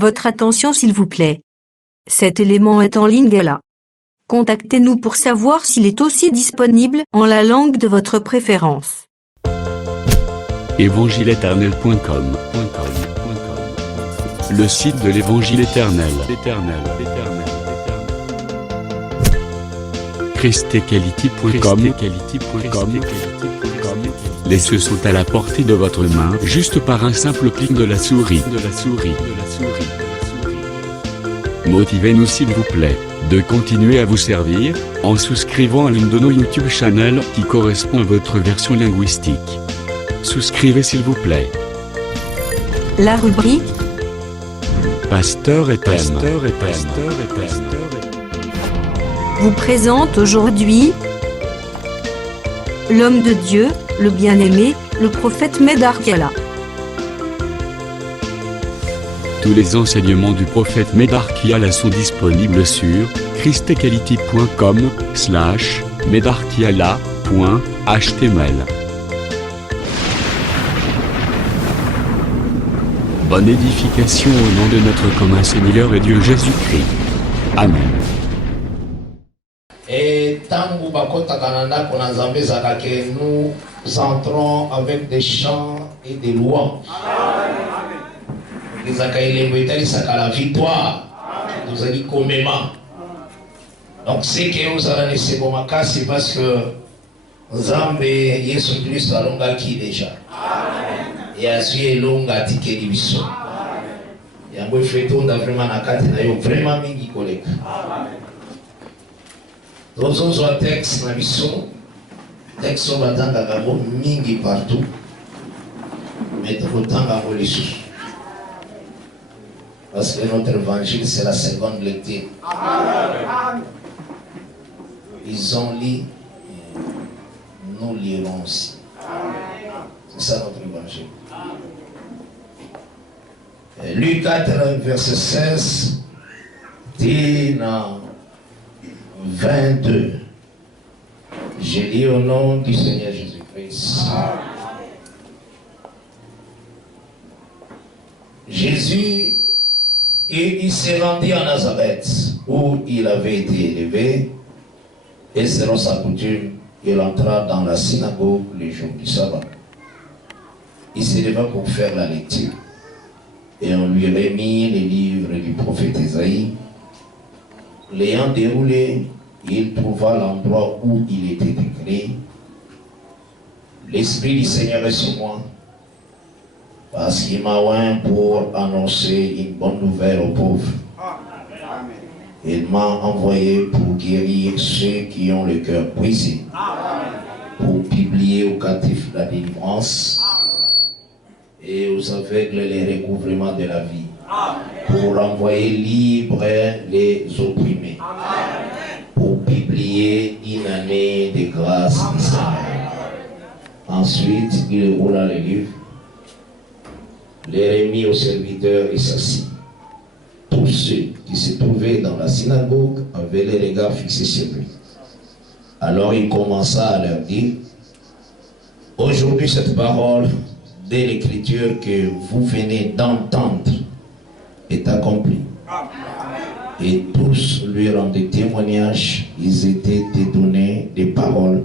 Votre attention s'il vous plaît. Cet élément est en ligne là. Contactez-nous pour savoir s'il est aussi disponible en la langue de votre préférence. Évangileéternel.com, le site de l'Évangile éternel. Christequality.com. Les cieux sont à la portée de votre main, juste par un simple clic de la souris. Motivez-nous s'il vous plaît, de continuer à vous servir, en souscrivant à l'une de nos YouTube channels qui correspond à votre version linguistique. Souscrivez s'il vous plaît. La rubrique Pasteur et thème. vous présente aujourd'hui l'homme de Dieu, le bien-aimé, le prophète Médard Kiala. Tous les enseignements du prophète Médard Kiala sont disponibles sur christequality.com/medarkiala.html. Bonne édification au nom de notre commun Seigneur et Dieu Jésus-Christ. Amen. Et tangu bakotaka na ndako na Nzambe ezalaka ke nous entrons avec des chants et des louanges. Ezalaka elengo etalisaka la victoire. Nous allons commémorer. Donc c'est que nous allons laisser bon makasi parce que Nzambe Yesu Christ alongaki déjà. Et azwi elonga tikeli biso. Yango efetonda vraiment na kati na yo vraiment mingi koleka. Tozozwa texte na biso. Texte oyo batangaka yango mingi partout. Mais tokotanga yango lisusu. Parce que notre évangile c'est la seconde lecture. Ils ont lu, nous lirons aussi. C'est ça notre évangile. Luc 4, verset 16, dit dans 22. Je lis au nom du Seigneur Jésus-Christ. Jésus, il s'est rendu à Nazareth, où il avait été élevé, et selon sa coutume, il entra dans la synagogue le jour du sabbat. Il s'éleva pour faire la lecture. Et on lui remit les livres du prophète Isaïe. L'ayant déroulé, il trouva l'endroit où il était écrit: L'Esprit du Seigneur est sur moi, parce qu'il m'a oint pour annoncer une bonne nouvelle aux pauvres. Il m'a envoyé pour guérir ceux qui ont le cœur brisé, pour publier aux captifs la délivrance, et aux aveugles les recouvrements de la vie, pour envoyer libres les opprimés, pour publier une année de grâce d'Israël. Ensuite, il roula le livre, les remit aux serviteurs et s'assit. Tous ceux qui se trouvaient dans la synagogue avaient les regards fixés sur lui. Alors il commença à leur dire: Aujourd'hui, cette parole de l'écriture que vous venez d'entendre est accomplie. Et tous lui rendaient témoignage. Ils étaient dédonnés des paroles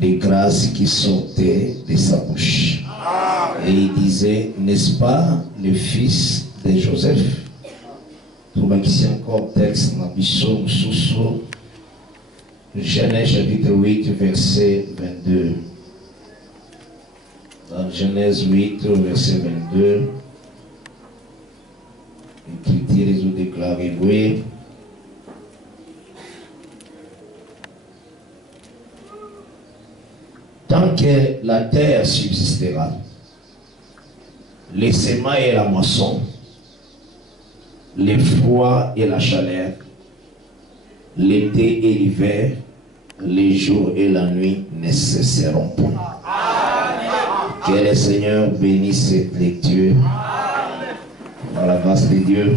de grâce qui sortaient de sa bouche. Et il disait: N'est-ce pas le fils de Joseph? Ici encore texte dans Genèse chapitre 8 verset 22. Dans Genèse 8 verset 22, l'Écriture les a déclaré oui. Tant que la terre subsistera, les semailles et la moisson, le froid et la chaleur, l'été et l'hiver, les jours et la nuit ne cesseront point. Que le Seigneur bénisse cette lecture. Par la grâce de Dieu.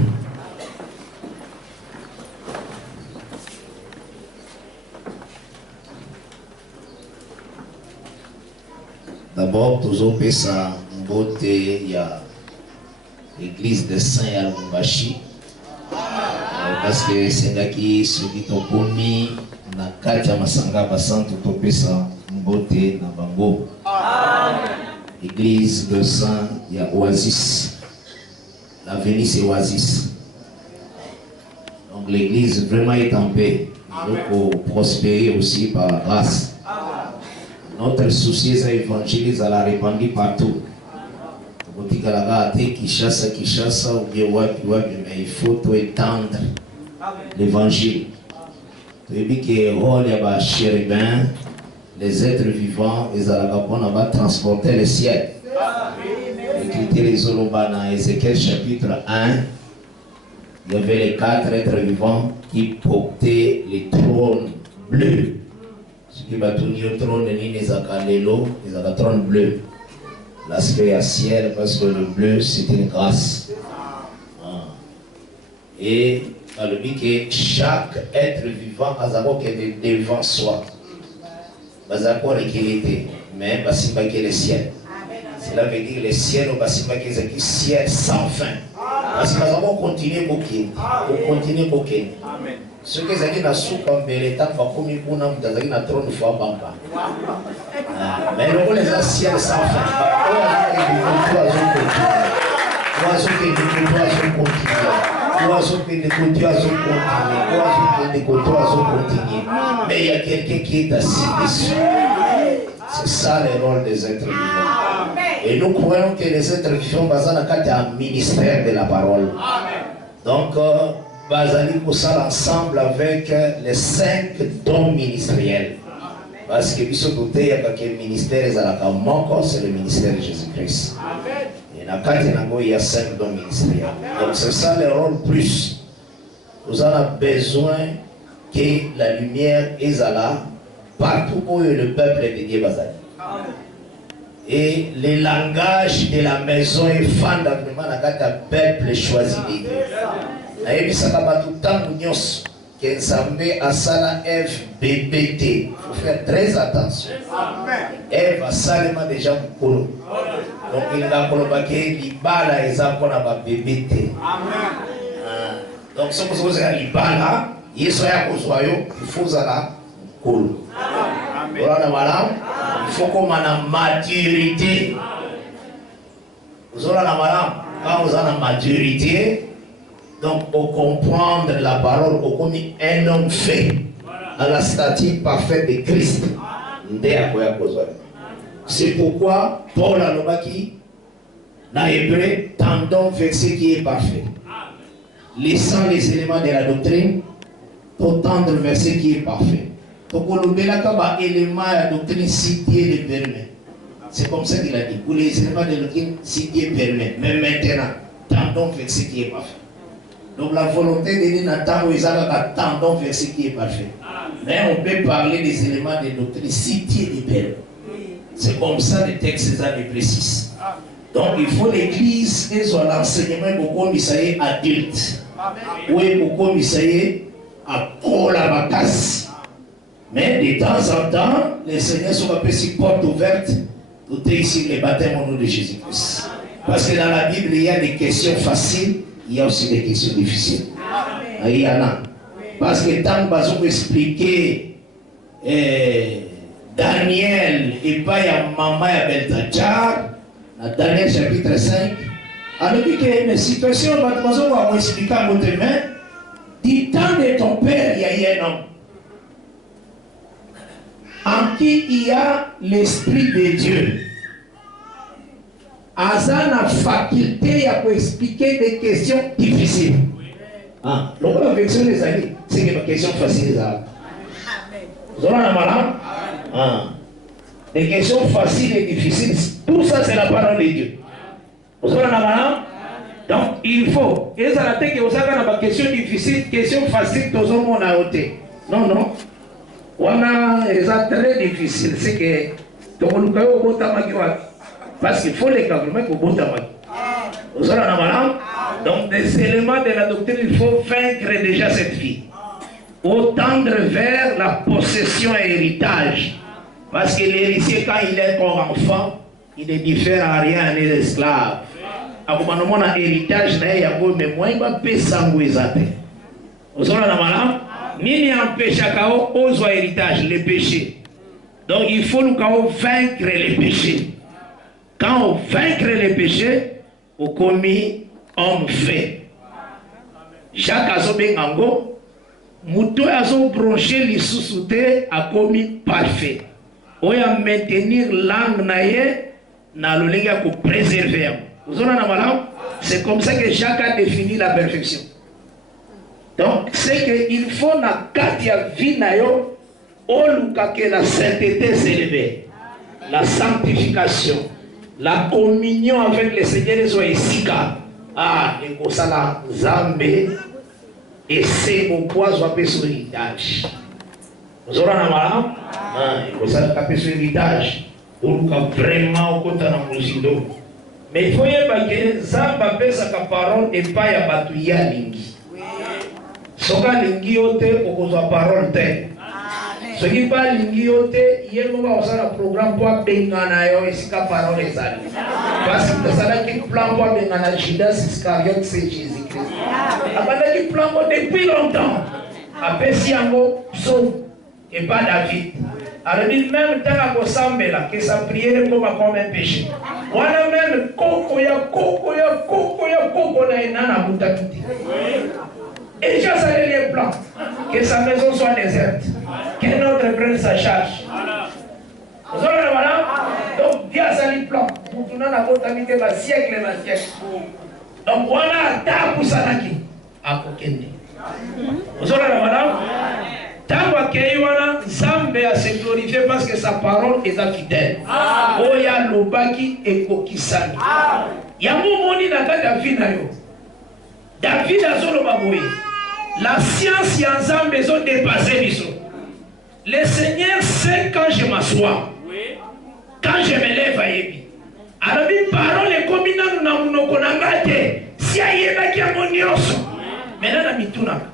D'abord, tozopesa mbote l'église de Saint-Yalumbashi. Parce que c'est là qui se dit au Bomi, na Katia Masanga Basanto Topesa Mbote Nabango. Église de Saint, il y a Oasis. L'avenir c'est Oasis. Donc l'église vraiment est en paix. Il faut prospérer aussi par grâce. Notre souci est d'évangéliser, à la répandre partout. Kishasa, ou bien mais il faut tout étendre l'évangile. Tu dis que rôle ya chérubin, les êtres vivants, ils allaient transporter le ciel. Écrit les Oloba dans Ézéchiel chapitre 1, il y avait les 4 êtres vivants qui portaient les trônes bleus. Ce qui va tourner au trône de Ninézakalelo, les trônes bleus. L'aspect à ciel, parce que le bleu c'est une grâce. Et dans le but que chaque être vivant a d'abord devant soi. Bazako était, mais Basimba qui est le ciel. Cela veut dire le ciel au Basimba qui est le ciel sans fin. Parce que nous avons continué beaucoup. Ce que j'ai dit dans sous comme l'état va comme pour nous dans la trône de foi bamba. Mais le les anciens sans fin. Mais il y a quelqu'un qui est assis dessus. C'est ça le rôle des êtres vivants. Et nous croyons que les êtres vivants basent dans un ministère de la parole. Donc, basés pour ça ensemble avec les 5 dons ministériels. Parce que puisque il y a quelques ministères, c'est le ministère de Jésus-Christ. Et il y a 5 dons ministériels. Donc c'est ça le rôle plus. Nous avons besoin que la lumière est là partout où le peuple est dédié. Et le langage de la maison est fondamentalement le peuple choisi de Dieu. Il faut faire très attention. Ève a seulement déjà beaucoup. Donc il a coloqué l'ibala et ça qu'on a bébé. Donc si vous avez l'ibala, il faut ça cool. Il faut qu'on ait la maturité. Vous aurez la madame, quand vous avez la maturité, donc pour comprendre la parole, pour qu'on ait un homme fait à la stature parfaite de Christ. C'est pourquoi Paul a dit dans Hébreu, tendons verset qui est parfait. Laissant les éléments de la doctrine, pour tendre verset qui est parfait. Pour qu'on ait éléments de la doctrine cités de permet. C'est comme ça qu'il a dit. Pour les éléments de la doctrine cités permet. Mais maintenant, tendons verset qui est parfait. Donc la volonté de Dieu n'attend où ils tendons verset qui est parfait. Mais on peut parler des éléments de doctrine cités de permet. C'est comme ça les textes les précisent. Donc il faut l'église et soit l'enseignement pour qu'on puisse être adulte. Oui, pour qu'on puisse être à Kolabacas. Mais de temps en temps, les seigneurs sont appelés sur porte ouverte pour ici les baptêmes au nom de Jésus-Christ. Parce que dans la Bible, il y a des questions faciles, il y a aussi des questions difficiles. Il y en a. Parce que tant que vous expliquer Daniel et pas ya maman ya Beltachar, dans Daniel chapitre 5, alors que une situation, mademoiselle va vous expliquer à votre main, du temps de ton père, il y a eu un homme en qui il y a l'Esprit de Dieu. Asa na faculté pour expliquer des questions difficiles. Ah, donc la version des amis, c'est une question facile. Vous avez un malin? Ah. Des questions faciles et difficiles, tout ça c'est la parole de Dieu. Vous avez un malin? Donc il faut. Et ça la tête que vous avez une question difficile, question facile, tout le monde a ôté. Non, non. On a des très difficiles, c'est que tout le monde parce qu'il faut les calmer pour Botamaki. Vous avez un malin? Donc des éléments de la doctrine, il faut vaincre déjà cette vie. Pour tendre vers la possession et héritage. Parce que l'héritier, quand il est comme enfant, il ne diffère à rien à l'esclave. akomanomona héritage na ye yango me moi bapesa yango eza te ozona na malamu nini empêchaka o ozwa héritage le péché donc il faut luka o vaincre les péchés quand on vaincre les péchés okomi homme fait Jacques azobenga ngo muto azobranché lisusu te akomi parfait oya maintenir langue na ye na lolenge ya préserver yango ozona na malamu c'est comme ça que Jacques a défini la perfection donc c'est que il faut na kati ya vie na yo oluka que la sainteté s'élève la sanctification la communion avec le Seigneur soit esika ekosala Nzambe et c'est au poids ou sur héritage ozona na malamu ekosala kape sur héritage oluka vraiment okota na mozindo mais il faut yeba ke Nzambe apesaka parole epai ya bato ye alingi soki alingi yo te okozwa parole te soki mpe alingi yo te ye moko akosala programme mpo abengana yo esika parole ezali parce asalaki plan mpo abengana Judas Iscariote c'est Jésus Christ abandaki plan mpo depuis longtemps apesi yango psaume epa David alobi même ntango akosambela ke sa priere ekoma comme un péché wana même koko na ye nana abutaki te et Dieu a les plans que sa maison soit déserte que notre prenne sa charge donc Dieu a les plans pour nous na botamité ba siècle donc wana ata kusanaki akokende ozolala madame tango akei wana Nzambe a se glorifier parce que sa parole est fidèle oya lobaki ekokisani yango moni na kati ya vie na yo David azoloba boye la science ya Nzambe ezo dépasser biso le Seigneur sait quand je m'assois quand je me lève ayebi alobi parole ekomi nanu na munoko na ngai te si ayebaki yango nyonso maintenant na mitunaka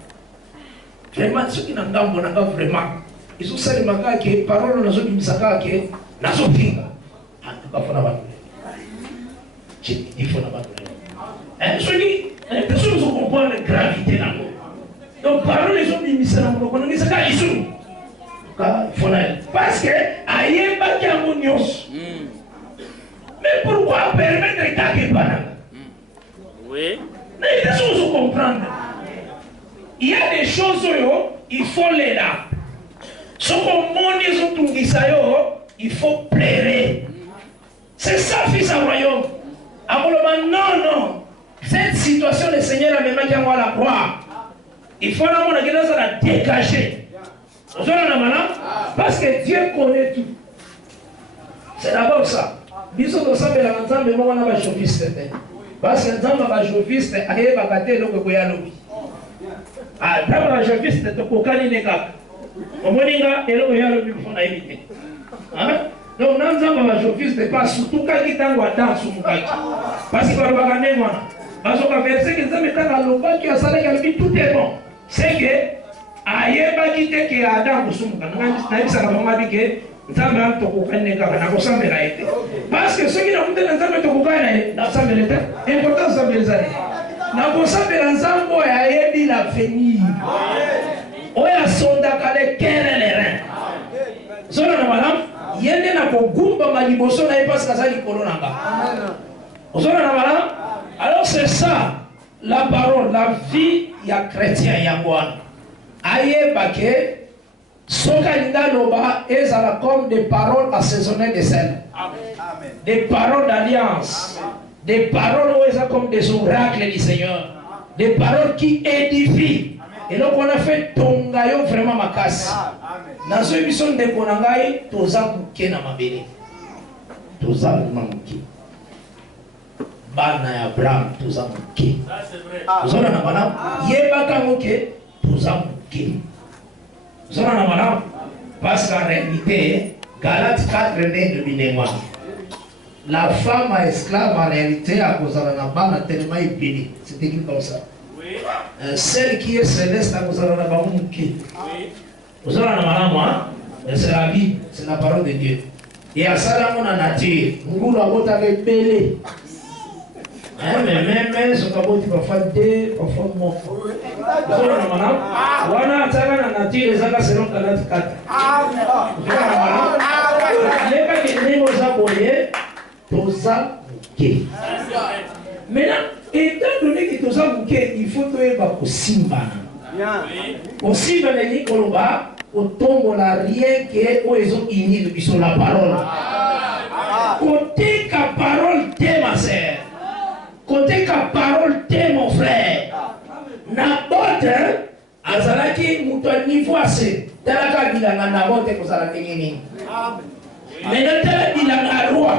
vraiment soki na ngambo na nga vraiment ezosalemaka ke parole nazobimisaka ke nazopinga tukafona bato ifona bato soki personne ne comprend la gravité là. Donc parole les hommes misérants donc on est ça ici. Parce que aïe ba ki amonios. Mais pourquoi permettre d'attaquer par oui. Mais il faut comprendre. Il y a des choses il faut les là. Ce qu'on monte il faut plaire. C'est ça fils à royaume. Non. Cette situation, le Seigneur a même dit à la croix. Il faut la dégager. Parce que Dieu connaît tout. C'est d'abord ça. Bisous de ça, mais la Nzambe on a pas chauffiste. Parce que Nzambe va chauffiste, allez va gâter le koya lobi. Ah, d'abord la chauffiste de kokani neka. Omoninga et le koya lobi faut na éviter. Hein? Donc Nzambe va chauffiste pas surtout quand il tango attend sur mukaki. Parce qu'il va regarder moi. Parce que verset que Nzambe tanga loba qui a salé qui tout est bon. C'est que ayeba kite ke Adam kusumuka. Na bisa ka mama bike Nzambe antokukane ka na kosambela ete. Parce que ceux qui n'ont pas Nzambe tokukane na sambela ete. Important sambela zali. Na kosambela Nzambe ayebi l'avenir. Oya sonda kale kere les reins. Zona na madame yende na kogumba maliboso na parce que ça likolo nanga. Zona na madame. Alors c'est ça la parole, la vie ya chrétien yangwana. Aye bake sokalinga loba ezala comme des paroles assaisonnées de sel. Des paroles d'alliance, des paroles où eza comme des oracles du Seigneur, des paroles qui édifient. Et donc on a fait tongayo vraiment makasi. Dans ce émission de konangai toza muke na mabele. Toza muke. Bana ya Abraham toza muke. Zona na bana yebaka muke toza muke. Zona na bana parce qu'en réalité Galates 4 de binengwa. La femme esclave en réalité à cause de la bana tellement épilée. C'est écrit comme ça. Celle qui est céleste à cause de la bana muke. Zona na bana moi c'est la vie, c'est la parole de Dieu. Et à ça là on a nature. Ngulu abota belé. Mais ce qu'on dit parfois deux, parfois mon. Wana ataka na nature ezaka selon Galate 4. Leka kende moza boye toza muke. Maintenant, étant donné que toza muke, il faut toyeba kosimba. Kosimba neni koloba otombola rien que oezo ini de biso la parole. Côté ka parole te ma sœur. Côté ka parole te mon frère. Nabote azalaki muto niveau assez. Talaka bilanga Nabote kozala tengeni. Mais natala bilanga roi.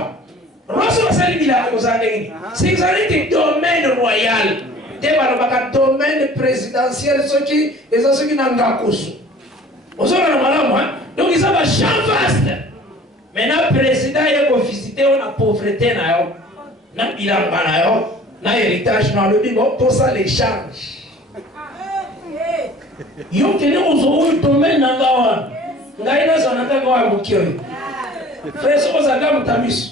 Roi so sali bilanga kozala tengeni. C'est que domaine royal. Te balobaka domaine présidentiel soki eza soki na ngakoso. Ozona na malamu hein. Donc ils ont un champ vaste. Maintenant président est visiter on a pauvreté na yo. Na bilanga na yo. Na héritage dans le bibo pour ça l'échange. Yo kene ozo domaine na ngawa. Ngai na zona ta kwa mukio. Freso ko zaka mutamisu.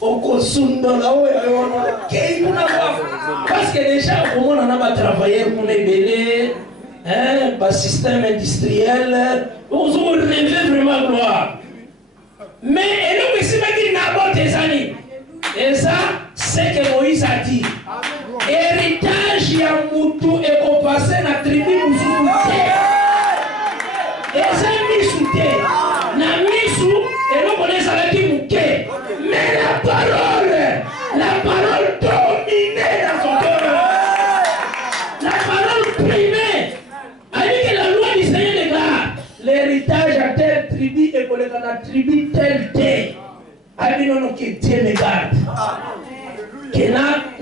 Oko sundo la oyo ke kuna kwa. Parce que déjà comment on a pas travailler pour les belés, hein, bas système industriel, ozo rêver vraiment gloire. Mais et nous ici va dire n'importe tes amis. Et ça c'est que Moïse a dit. Héritage ya mutu et qu'on passe na tribu mususu te. Et ça misu te. Na misu et nous connaissons la qui muke. Mais la parole dominait dans son cœur. La parole primait. Avec que la loi du Seigneur déclare l'héritage à telle tribu et pour la tribu telle telle. Avec nous qui Dieu me garde. Que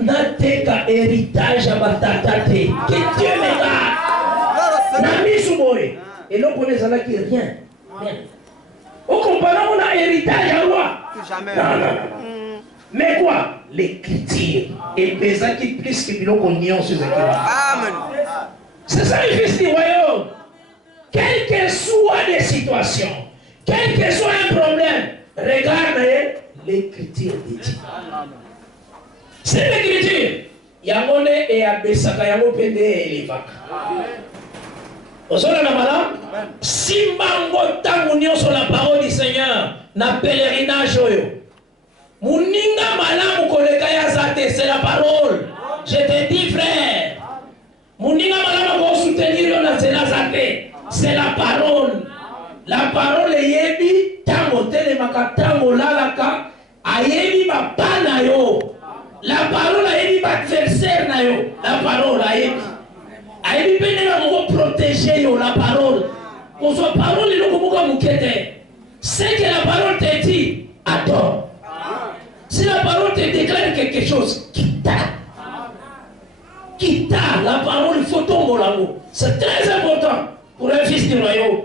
na teka héritage à batata te. Que Dieu me garde. Na misu boy. Et l'on connaît ça là qui est rien. Au comparant, on a héritage à roi. Jamais. Non. Mais quoi? L'écriture. Et pesant qui plus que bilo qu'on y a sur Amen. C'est ça le fils du royaume. Quelles que soient les situations, quel que soit un problème, regardez l'écriture de Dieu. C'est l'écriture. Yamone et Abesaka Yamo Pende et Levaka. Osola na malam, simbango tangu nyonso la parole du Seigneur na pèlerinage oyo. Muninga malamu koleka ya zate, c'est la parole. Je te dis frère, muninga malamu ko soutenir yo na c'est la zate, c'est la parole. La parole yebi tango tele makatango lalaka ayebi ba bana yo. La parole ayebi ba adversaire na yo. La parole ayebi. Ayebi pene na moko protéger yo la parole. Qu'on soit parole le komuka mukete. C'est que la parole te dit adore. Si la parole te déclare quelque chose, quitta. Quitta la parole, il faut tomber l'amour. C'est très important pour un fils du royaume.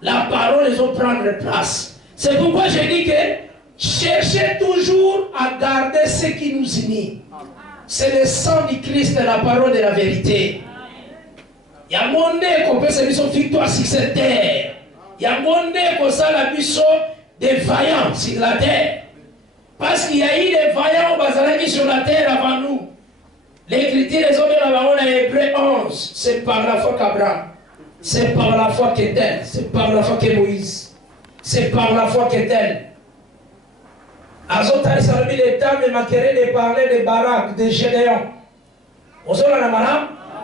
La parole, ils ont prendre place. C'est pourquoi je dis que cherchez toujours à garder ce qui nous unit. C'est le sang du Christ, la parole de la vérité. Il y a un monde qu'on peut se dire victoire sur cette terre. Il y a un monde qu'on sait la mission des vaillants sur la terre. Parce qu'il y a eu des vaillants qui sur la terre avant nous. L'écriture des hommes de la parole à Hébreu 11, c'est par la foi qu'Abraham, c'est par la foi qu'Étel, c'est par la foi que Moïse, c'est par la foi qu'Étel. Azotari Salami l'État me manquerait de parler de Barak, de Gédéon.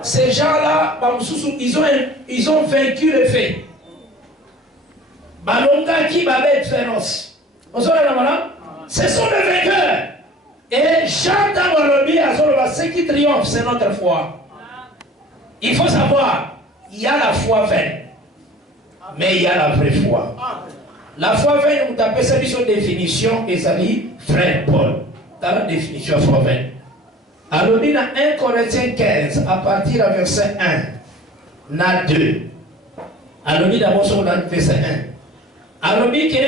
Ces gens-là, ils ont vaincu le fait. Balonga qui va être féroce. Ce sont des vainqueurs. Et j'entends ceux qui triomphent, c'est notre foi. Il faut savoir, il y a la foi vaine, mais il y a la vraie foi. La foi vaine, vous tapez ça sur définition, et ça dit, frère Paul, dans la définition foi vaine. Alors, il y a 1 Corinthiens 15, à partir du verset 1, na 2. Alors, il y a d'abord sur le verset 1. Alors, il y a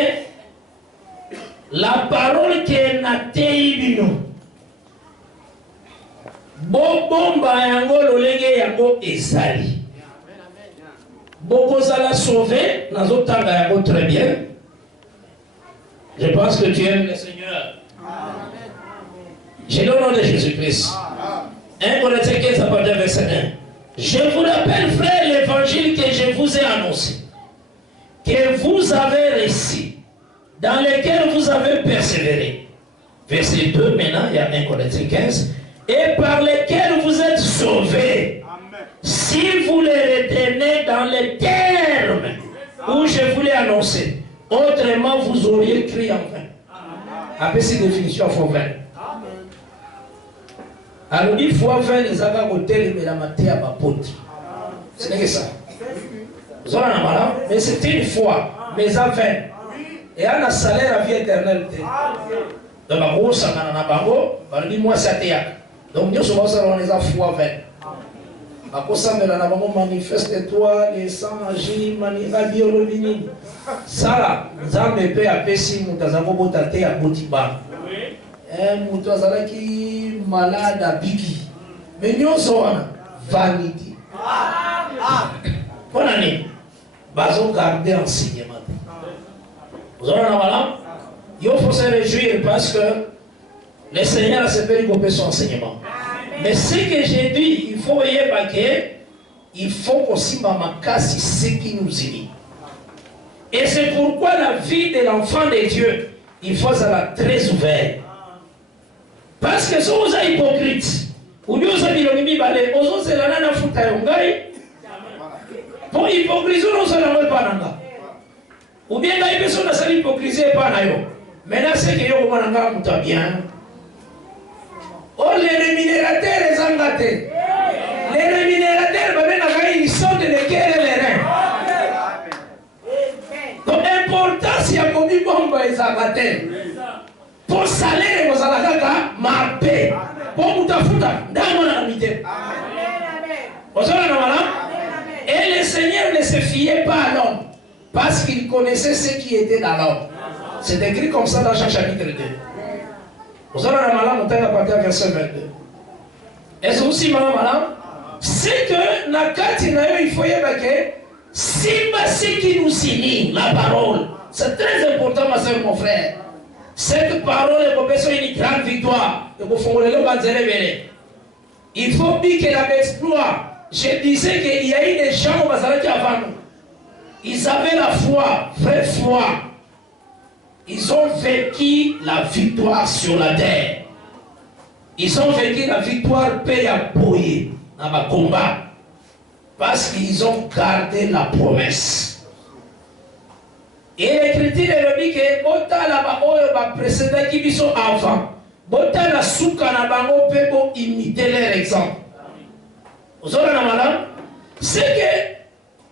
la parole qui est na teibino. Bomba yango lolenge yango ezali. Boko zala sauvé, nazo tanga yango très bien. Je pense que tu aimes le Seigneur. J'ai le nom de Jésus-Christ. 1 Corinthiens 15, à partir du verset 1. Je vous rappelle, frère, l'évangile que je vous ai annoncé, que vous avez reçu, dans lequel vous avez persévéré. Verset 2, maintenant, il y a 1 Corinthiens 15. Et par lequel vous êtes sauvés. Si vous les retenez dans les termes où je vous l'ai annoncé, autrement vous auriez crié en vain. Après cette définition, il faut vain. Alors, il faut vain les avoir au tel mais la matière à ma pote. Ce n'est que ça. Vous en avez malin, mais c'est une fois, mais à vain. Et à un salaire à vie éternelle. Donc, ma grosse, ça m'a bango, moi, ça théâtre. Donc, nous sommes on les a fois vain. À cause ça, mais là, manifeste-toi, les sangs agis, manifeste-toi, ça là, nous avons un peu à si nous avons voté à Botiba. Nous avons qui malade à Biki. Mais nous sommes vanité. Bonne année. Nous garder enseignement. Vous avez un malade? Il faut se réjouir parce que le Seigneur a séparé son enseignement. Mais ce que j'ai dit, il faut voyez il faut aussi casser ce qui nous unit. Et c'est pourquoi la vie de l'enfant de Dieu, il faut être très ouvert. Parce que si vous êtes hypocrite, ou bien vous êtes hypocrite, vous êtes là, pour hypocrisie, vous êtes pas là. Ou bien les personnes qui sont hypocrisie, pas là. Maintenant, c'est que vous êtes bien. Oh, les rémunérateurs, les engatés. Les rémunérateurs, ils sont de l'équerre et les reins. Donc, important, s'il y a comme ils vont les engatés. Pour salaire, vous allez ma paix. Pour vous tafuta, dans mon amitié. Vous allez et le Seigneur ne se fiait pas à l'homme. Parce qu'il connaissait ce qui était dans l'homme. C'est écrit comme ça dans Jean chapitre 2. Vous allez à partir du verset 22. Est-ce aussi madame? C'est que Nakati il faut y avoir que si ce qui nous signe la parole, c'est très important, ma soeur, mon frère. Cette parole est une grande victoire. Il faut dire que l'exploit. Je disais qu'il y a eu des gens qui avant nous. Ils avaient la foi, vraie foi. Ils ont vécu la victoire sur la terre. Ils ont vécu la victoire paix à Boye dans le combat. Parce qu'ils ont gardé la promesse. Et l'écriture dit que Bota la Baoyo précédent qui sont avant. Bota la Souka na Bango peut imiter leur exemple. Vous avez la madame? C'est que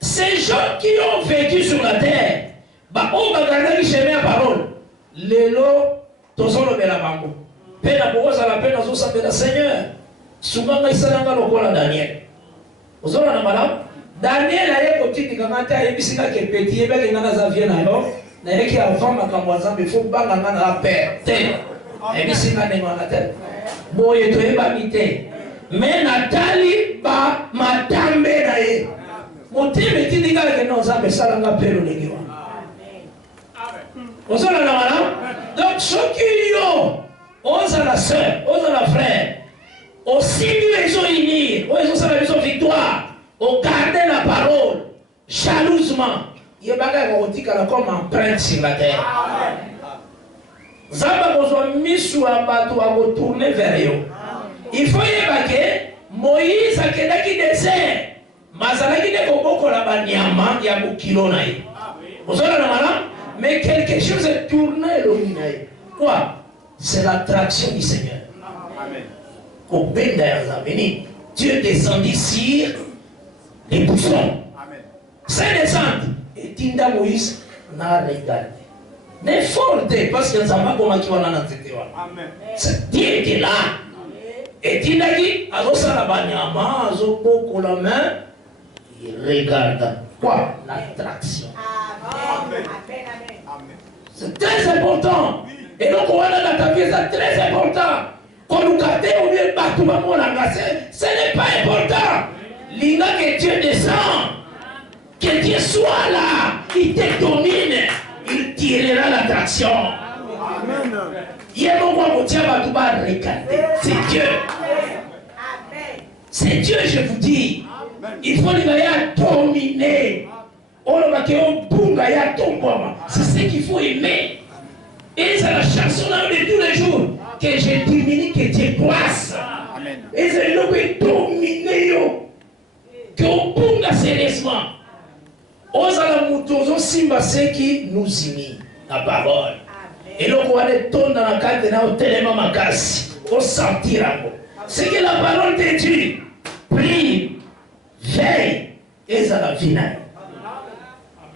ces gens qui ont vécu sur la terre, on va garder qui chemin à parole. Lelo, tozo le bela bango. Pena boza la pena zo sabela Seigneur. Souvent il s'alanga lokola Daniel. Vous avez la madame? Daniel a eu petit kamata et puis c'est que petit et bien ngana za vient alors. Na yeki avant makambo zambe faut banga ngana père. Et puis c'est ngana ngana tête. Boye to eba mité. Mais Nathalie ba madame nae. Motivé qui dit que non zambe salanga pelo legiwa. Vous avez la madame? Donc ceux qui ont, on a la soeur, on a la frère, aussi mieux ils ont unis, ils ont victoire. On garde la parole jalousement. Il y a des gens comme empreinte sur la terre. Zamba besoin mis sur un bateau à retourner vers eux. Il faut y que Moïse a qui désert. Mazalaki de Koboko la banyama, il y a beaucoup de kilomètres. Vous avez la madame? Mais quelque chose est tourné l'ominaï. Quoi? C'est l'attraction du Seigneur. Au ben d'ailleurs, Dieu descendit sur les bouchons. C'est descendu. Et Tinda Moïse n'a regardé. N'est forté parce que nous savons comment qui va dans cette Dieu était là. Et Tinda dit, Azosa la banyama, Azoko la main, il regarde. Quoi? L'attraction. C'est très important. Et donc, on a dans ta vie, c'est très important. Quand nous gâtons, on vient battre maman la grâce. Ce n'est pas important. L'ina que Dieu descend, que Dieu soit là, il te domine, il tirera l'attraction. C'est Dieu. C'est Dieu, je vous dis. Il faut les dominer. C'est ce qu'il faut aimer. Et c'est la chanson de tous les jours. Que je diminue, que Dieu croisse. Et c'est le qui domine. Que on bunga sérieusement. Osala mutozo simba qui nous unit. La parole. Et le roi de ton dans la carte na tellement makasi. Au sentir encore. C'est que la parole te dit. Prie, veille, et ça la finale.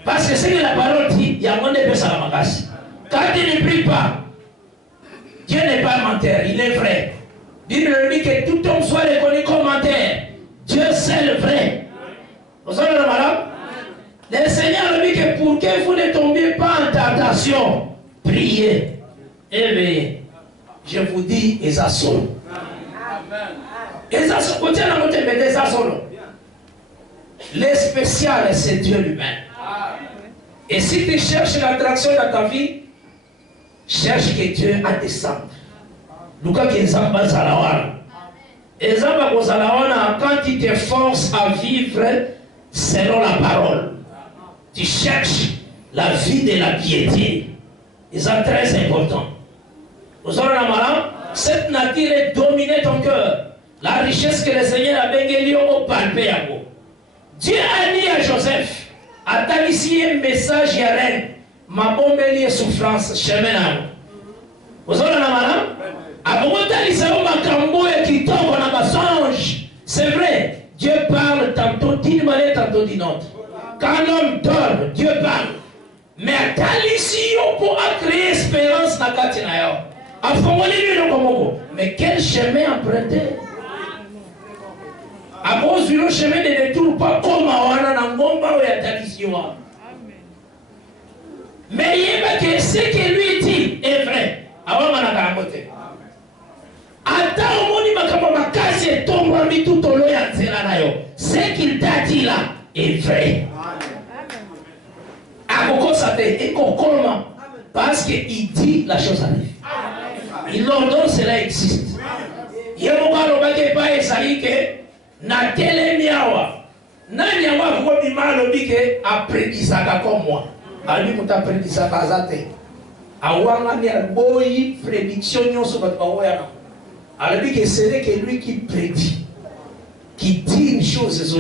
Parce que c'est que la parole dit, il y a moins de personnes à la makasi. Quand il ne prie pas, Dieu n'est pas menteur, il est vrai. Bible dit que tout homme soit reconnu comme menteur. Dieu c'est le vrai. Vous savez, madame? Le Seigneur dit que pour que vous ne tombiez pas en tentation, priez, éveillez. Je vous dis, et ça solo. Le spécial, c'est Dieu lui-même. Et si tu cherches l'attraction dans ta vie, cherche que Dieu a descendu. Luka Kenzamba Zalawana. Et Zamba, quand tu te forces à vivre selon la parole, tu cherches la vie de la piété. Et c'est très important. Vous avez la malade? Cette nature est dominée ton cœur. La richesse que le Seigneur a béni au palpé à vous. Dieu a dit à Joseph, attends ici un message, il y a rien. Ma bombe est souffrance, chemin à vous. Vous avez la malade? C'est vrai, Dieu parle tantôt d'une manière, tantôt d'une autre. Quand l'homme dort, Dieu parle. Mais ici, pour créer espérance dans la Katinayo. Mais quel chemin emprunter? À cause du chemin de détour, pas comme à Ngomba ou à Talisio. Mais il y a ce que lui dit est vrai. Avant Manakamote. Attends au monde, il tombe tout au long de ce qu'il t'a dit là est vrai. Parce qu'il dit la chose arrive. Il ordonne, cela existe. Il y a un pas Esaïe que na tele miawa. Nani yawa kwa bimalo bike apredisaka comme moi. Ali muta predisaka azate. Awanga ni alboyi prédiction nyonso bat bawoya. Alors que c'est que lui qui prédit, qui dit une chose,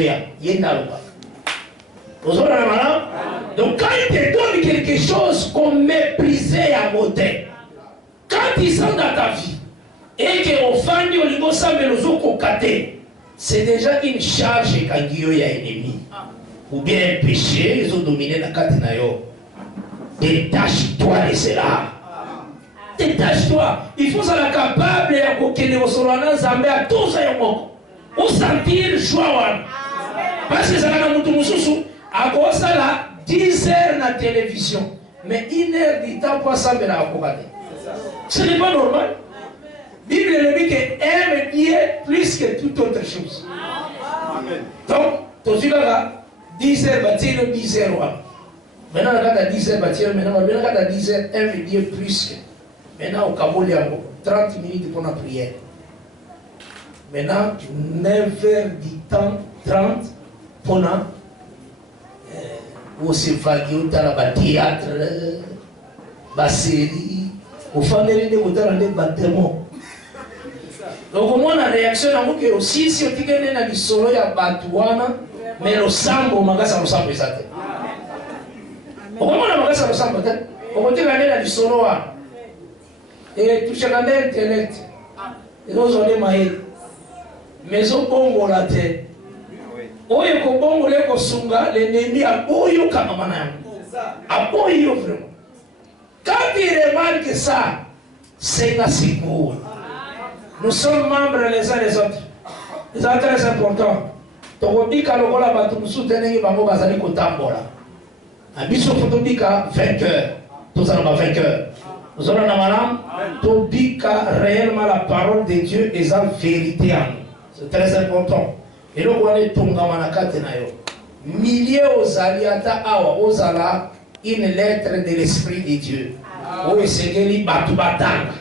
donc quand il te donne quelque chose qu'on méprisait à côté, quand ils sont dans ta vie, et que au fond du niveau c'est déjà une charge quand il y a ennemi, ou bien un péché, ils ont dominé la Katinayo. Détache-toi de cela. Détache-toi. Il faut être capable de tous ou sentir joie. Parce que ça a à cause de la 10 heures de télévision. Mais 1 heure du temps pour ça, ce n'est pas normal. La Bible dit que aime Dieu plus que toute autre chose. Donc, tu as 10 heures, 10 heures. Maintenant, on a 10 heures, maintenant, on a 10 heures, aime Dieu plus que. Maintenant, au Kaboul, 30 minutes pour la prière. Maintenant, 9h du temps, 30 pour la au Sylvagio, au théâtre, la série, au famille de l'hôtel, bâtiment. Donc, au moins, la réaction, c'est aussi si on dit qu'il y a des solos, il y a Batouana, mais le sambo, magasa, le sambo, ça. Au moins, le magasa, le sambo, on dit qu'il y a des solos. Et tout chacun d'Internet, ils ont donné maïs. Mais au Bongo la tête. Oye ko Bongo le ko sunga, l'ennemi a boyo kamamana. A boyo vraiment. Quand il remarque ça, c'est la sécurité. Nous sommes membres les uns les autres. C'est très important. Tokobika lokola batu musutenengi bango bazali kotambola. Abiso fotobika vainqueur. Tous allons vainqueur. Nous allons madame, tobika réellement la parole de Dieu et sa vérité en nous. C'est très important. Et donc on est tongamanakate na yo. Milliers aux aliata awa osala une lettre de l'esprit de Dieu. O esengeli batu batanga.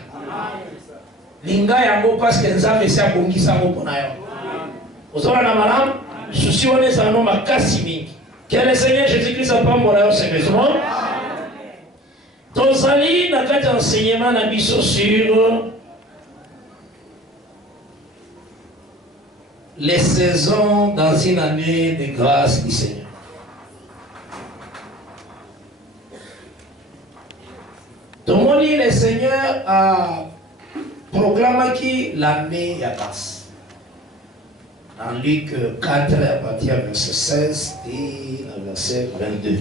linga yango parce que nzambe si akongisa ngo pona yo ozora na malamu susi wana ezala makasi mingi que le Seigneur Jésus-Christ apambola yo sérieusement tozali na kati ya enseignement na biso sur les saisons dans une année de grâce du Seigneur. Tomoni le Seigneur a proclamé l'année ya grâce. Dans Luc 4, à partir du verset 16 et le verset 22.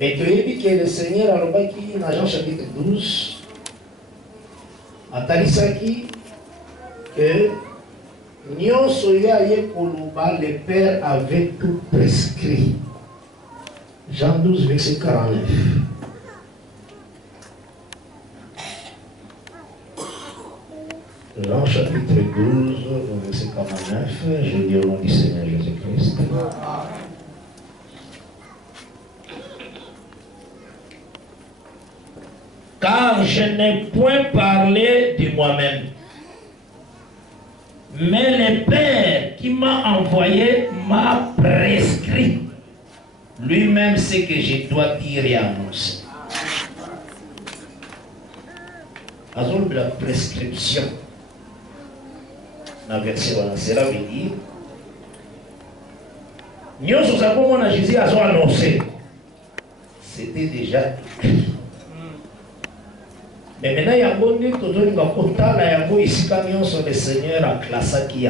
Mais tu as dit que le Seigneur a dit dans Jean chapitre 12, a dit que le Père avait tout prescrit. Jean 12, verset 49. Jean chapitre 12, verset 49, je dis au nom du Seigneur Jésus-Christ. Car je n'ai point parlé de moi-même, mais le Père qui m'a envoyé m'a prescrit lui-même ce que je dois dire et annoncer. Azul de la prescription. La version cela veut dire nous savons que Jésus a annoncé. C'était déjà écrit. Mais maintenant, il y a un bon temps, il y a le Seigneur a classé qui y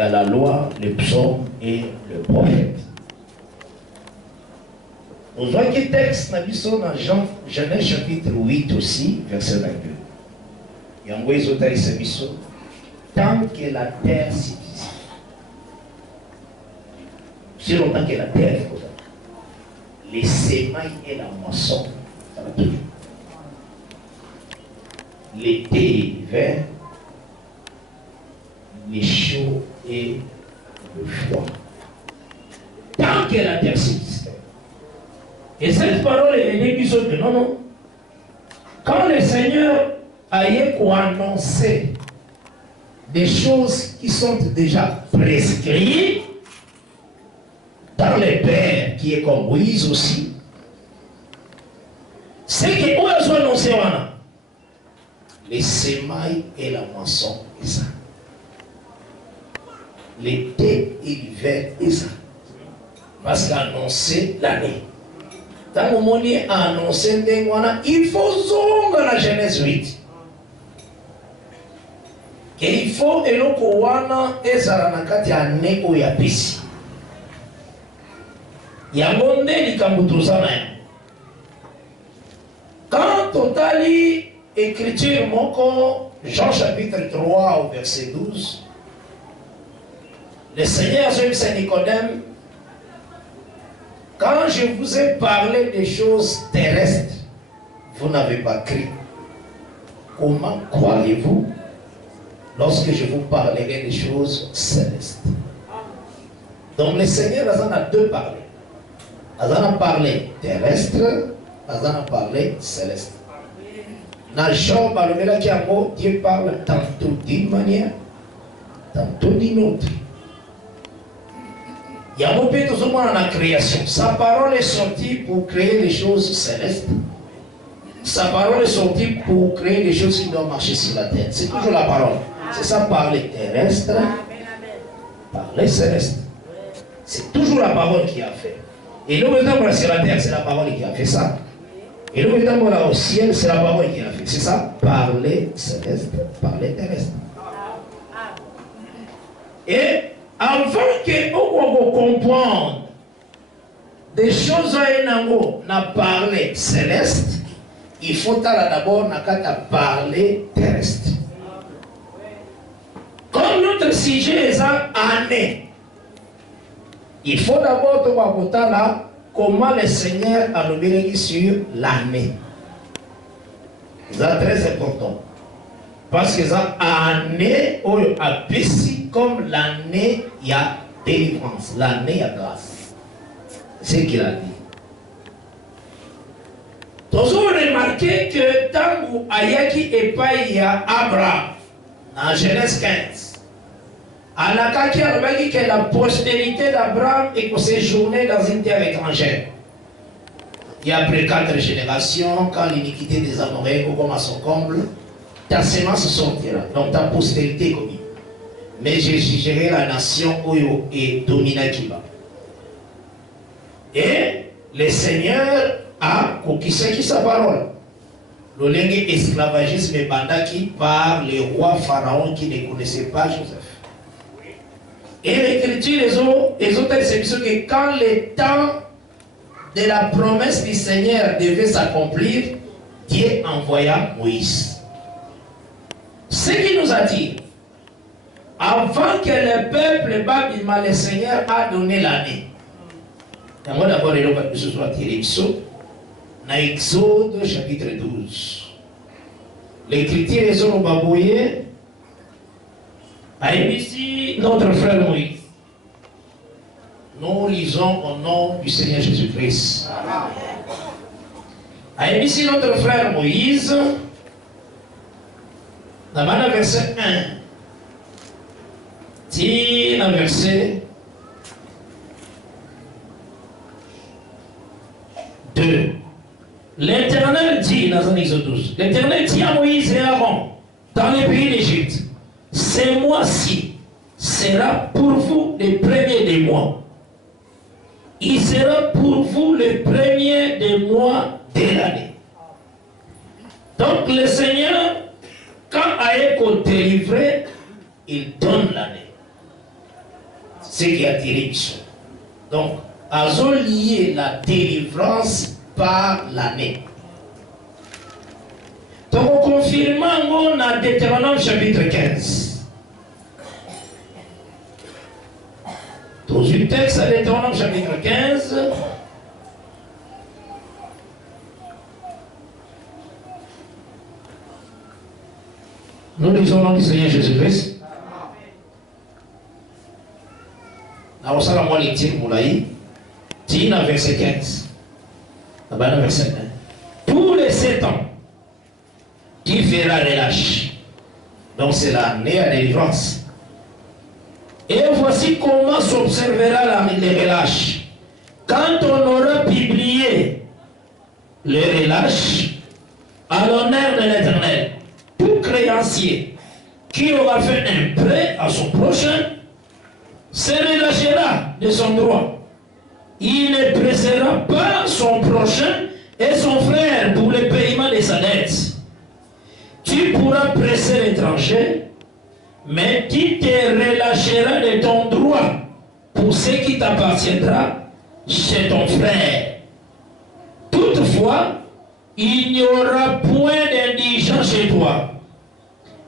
a la loi, le psaume et le prophète. Nous voyons que le texte dans Jean, Genèse chapitre 8 aussi, verset 22. Il y a un bon temps, tant que la terre subsiste. Si longtemps que la terre est comme ça, les semailles et la moisson. L'été et l'hiver, les chauds et le froid. Tant que la terre subsiste. Et cette parole est l'épisode de non. Quand le Seigneur a annoncé des choses qui sont déjà prescrites dans les pères qui est comme Moïse aussi, c'est que où elles sont annoncées, les semailles et la moisson, et ça. L'été et l'hiver, et ça. Parce qu'annoncer l'année. Dans le moment où il a annoncé, il faut zonger la Genèse 8. Et il faut que l'on ait une année où il y a pisi. Il y a un monde qui a quand on a lu l'écriture, Jean chapitre 3 au verset 12, le Seigneur a dit à Nicodème, quand je vous ai parlé des choses terrestres, vous n'avez pas cru. Comment croyez-vous lorsque je vous parlerai des choses célestes? Donc le Seigneur a deux parlé. Il a parlé terrestre, il a parlé céleste. Dans Jean, Dieu parle tantôt d'une manière, tantôt d'une autre. Il y a un peu de dans la création. Sa parole est sortie pour créer des choses célestes. Sa parole est sortie pour créer des choses qui doivent marcher sur la terre. C'est toujours la parole. C'est ça, parler terrestre, parler céleste. C'est toujours la parole qui a fait. Et nous, maintenant, sur la terre, c'est la parole qui a fait ça. Et nous, maintenant, là au ciel, c'est la parole qui a fait. C'est ça, parler céleste, parler terrestre. Et avant qu'on comprenne des choses à n'a parlé céleste, il faut d'abord parler terrestre. Comme notre sujet est année, il faut d'abord là comment le Seigneur a nommé sur l'année. C'est très important. Parce que ça année a péci comme l'année il y a délivrance, l'année il y a grâce. C'est ce qu'il a dit. Vous avez remarqué que tant que Ayaki et Païa Abraham, en Genèse 15, Anakaki a remarqué que la postérité d'Abraham est qu'on séjournait dans une terre étrangère. Et après 4 générations, quand l'iniquité des Amoréens commence à son comble, ta sémence sortira, donc ta postérité est commise. Mais j'ai géré la nation Oyo et Domina Kiba. Et le Seigneur a conquisté sa parole. Le lingue esclavagisme est bandaki par les rois pharaons qui ne connaissaient pas Joseph. Et l'écriture, les autres textes, que quand le temps de la promesse du Seigneur devait s'accomplir, Dieu envoya Moïse. Ce qui nous attire, avant que le peuple babima, le Seigneur a donné l'année. D'abord, il va se soit tiré dans Exode chapitre 12. L'écriture est sur le babouye. Ici, notre frère Moïse. Nous lisons au nom du Seigneur Jésus-Christ. Ici, notre frère Moïse, dans le verset 1, dit dans le verset 2. L'Éternel dit dans un Exode 12, l'Éternel dit à Moïse et à Aaron, dans le pays d'Égypte, ce mois-ci sera pour vous le premier des mois. Il sera pour vous le premier des mois de l'année. Donc le Seigneur, quand Aïko délivré, il donne l'année. Ce qui a tiré. Donc, Azo lié la délivrance par l'année. Donc, en confirmant, on a Deutéronome chapitre 15. Dans une texte à Deutéronome chapitre 15, nous lisons le nom du Seigneur Jésus-Christ. Nous allons lire le Moulaï, dit dans verset 15. Dans verset 1. Tous les 7 ans, tu feras relâche. Donc c'est l'année à délivrance. Et voici comment s'observera les relâches. Quand on aura publié les relâches à l'honneur de l'Éternel, tout créancier qui aura fait un prêt à son prochain se relâchera de son droit. Il ne pressera pas son prochain et son frère pour le paiement de sa dette. Tu pourras presser l'étranger, mais tu te relâcheras de ton droit pour ce qui t'appartiendra chez ton frère. Toutefois, il n'y aura point d'indigent chez toi,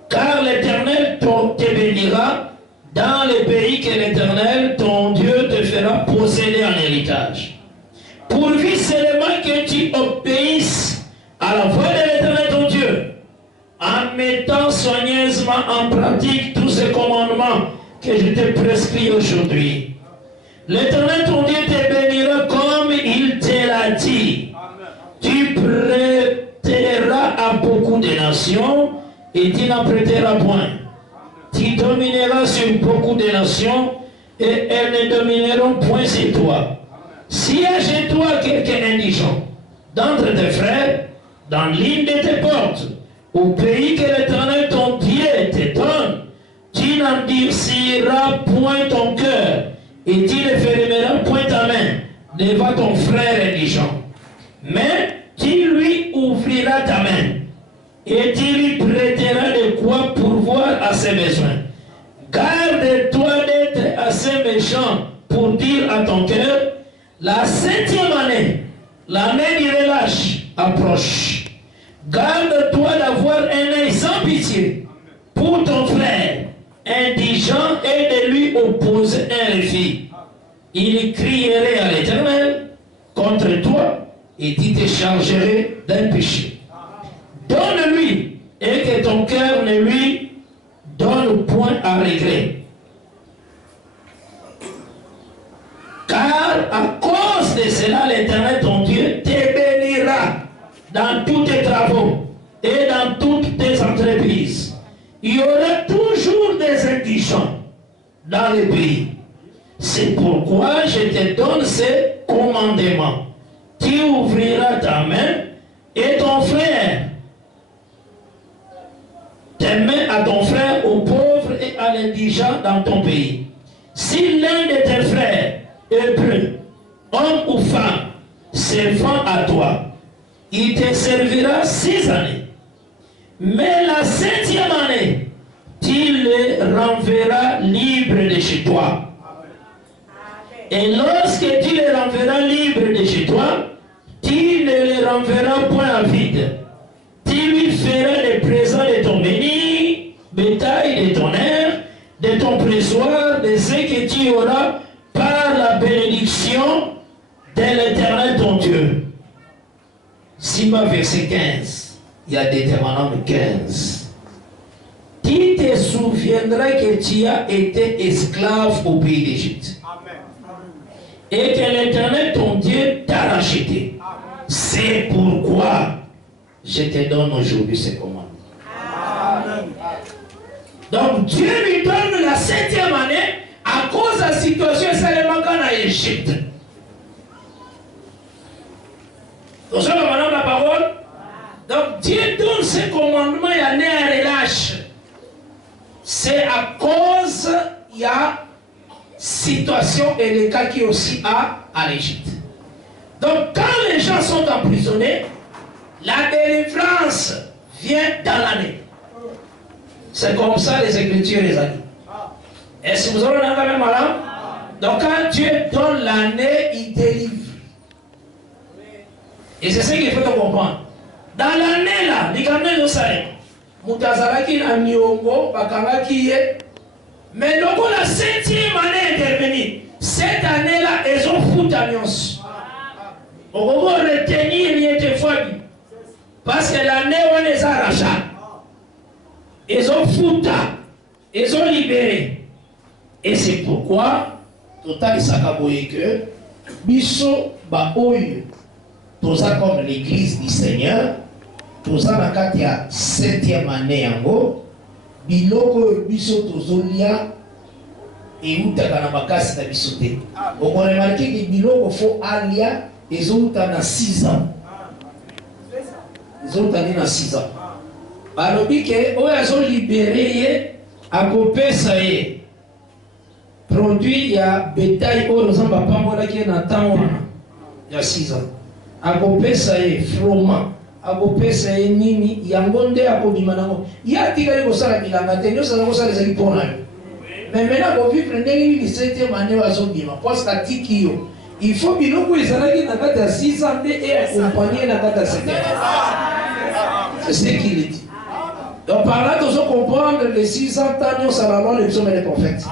car l'Éternel te bénira dans le pays que l'Éternel, ton Dieu, te fera posséder en héritage. Pourvu seulement que tu obéisses à la voix de l'Éternel, ton Dieu, en mettant soigneusement en pratique tous ces commandements que je te prescris aujourd'hui. L'Éternel, ton Dieu, te bénira comme il te l'a dit. Tu prêteras à beaucoup de nations et tu n'en prêteras point. Tu domineras sur beaucoup de nations et elles ne domineront point sur toi. Si y a chez toi quelqu'un indigent d'entre tes frères, dans l'une de tes portes, au pays que l'Éternel ton Dieu te donne, tu n'endurciras point ton cœur et tu ne fermeras point ta main devant ton frère indigent. Mais tu lui ouvriras ta main et tu lui prêteras de quoi pourvoir à ses besoins. Garde-toi d'être assez méchant pour dire à ton cœur, la 7e année, l'année du relâche approche. Garde-toi d'avoir un œil sans pitié pour ton frère indigent et de lui opposer un refus. Il crierait à l'Éternel contre toi et tu te chargerais d'un péché. Donne-lui et que ton cœur ne lui donne point à regret. Car à cause de cela, l'Éternel ton Dieu te bénira dans tous tes travaux et dans toutes tes entreprises. Il y aura toujours des indigents dans le pays. C'est pourquoi je te donne ces commandements. Tu ouvriras ta main et ton frère, tes mains à ton frère, aux pauvres et à l'indigent dans ton pays. Si l'un de tes frères hébreux, homme ou femme, se vend à toi, il te servira 6 années. Mais la 7e année, tu le renverras libre de chez toi. Et lorsque tu le renverras libre de chez toi, tu ne le renverras point à vide. Tu lui feras des présents de ton bétail, de ton air, de ton pressoir, de ce que tu auras par la bénédiction de l'Éternel ton Dieu. Simba verset 15, il y a Deutéronome 15. Tu te souviendras que tu as été esclave au pays d'Égypte. Et que l'Éternel ton Dieu t'a racheté. C'est pourquoi je te donne aujourd'hui ces commandements. Donc Dieu lui donne la 7e année à cause de la situation seulement en Égypte. Vous savez maintenant la parole? Donc Dieu donne ces commandements et il y a un relâche. C'est à cause il y a situation et les cas qui aussi à l'Égypte. Donc quand les gens sont emprisonnés, la délivrance vient dans l'année. C'est comme ça les Écritures les amis. Est-ce que vous avez la même malade? Donc quand Dieu donne l'année, il délivre. Et c'est ce qu'il faut comprendre. Dans l'année là, les gamins de Salem, Moutazaraki na Nyongo, Bakangaki, mais donc la 7e année est intervenue. Cette année-là, ils ont foutu à Nyons. On va retenir les téléphone. Parce que l'année où on les a arrachés, ils ont foutu, ils ont libéré. Et c'est pourquoi, total Sakaboye que, Bisso Baoye, tout ça comme l'église du Seigneur, tout ça dans la 7e année en haut, biloko biso tozolia eutaka na makasi na biso te. On remarque que biloko fo alia ezouta na 6 ans. Ezouta na 6 ans. Balobi ke oyo azo libéré ye akopesa ye produit ya bétail oyo nzambe apambolaki na temps wana ya 6 ans. Akopesa ye froment. Akopesa ye nini yango nde akobima nango ya tikali kosala bilanga te nyonso nakosala ezali mpona yo mais maintenant kovivre ndenge nini 7e année azobima parce atiki yo il faut biloko ezalaki na kati ya 6 ans nde eakompagne na kati ya 7e année. C'est ce qu'il dit. Donc par là tozo comprendre les 6 ans tant nyonso na loi les hommes et les prophètes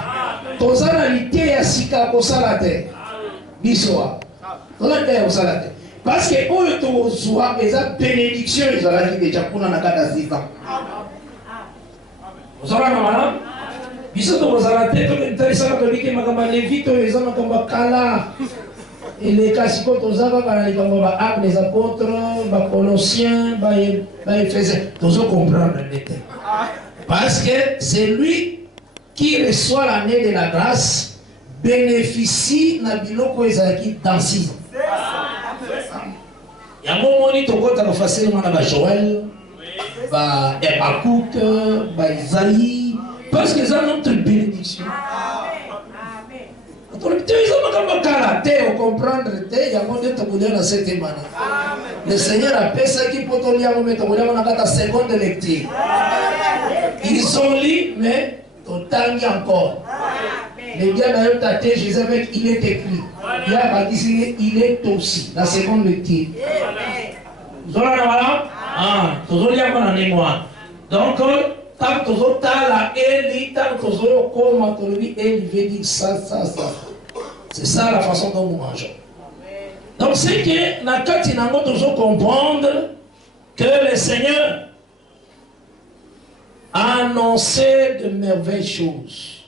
tozala lite ya sika kosala te biso tozala te ya kosala te. Parce que on le reçoit les bénédictions, ils ont dit déjà pour la carte 6 ans. Vous savez madame, biso to bozala te to intéressant que biki makamba levite les hommes comme kala et les casicos tozaka kana les comme ba les apôtres, ba Colossiens, ba Éphésiens, tozo comprendre le détail. Parce que c'est lui qui reçoit l'année de la grâce bénéficie na biloko ezaki dans 6 ans. Il y a un moment où on a facilement ba Joël, ba Habakkuk, ba Isaïe, parce que ça notre bénédiction. Ils ont comprendre il y a un moment où on a cette année. Le Seigneur a fait ça qui peut lire la seconde lecture. Ils ont lu, mais autant encore. Les gars d'ailleurs tâté Jésus avec il est écrit. Il y a il est aussi la seconde lecture. Vous avez voilà? Ah, toujours lire qu'on a mémoire. Donc tant toujours la Eli, tant toujours comment on lui Eli veut dire ça. C'est ça la façon dont nous mangeons. Donc c'est que Nakati Nango toujours comprendre que le Seigneur a annoncé de merveilleuses choses.